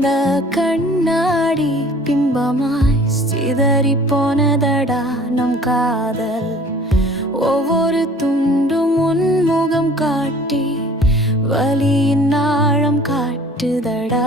இருந்த கண்ணாடி பிம்பமாய் சிதறி போனதடா நம் காதல். ஒவ்வொரு துண்டும் உன்முகம் காட்டி வலியின் ஆழம் காட்டுதடா.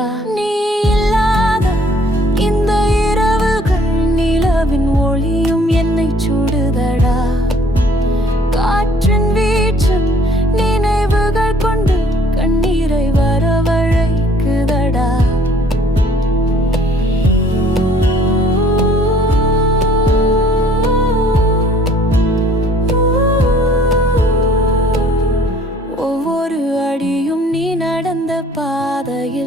bother you.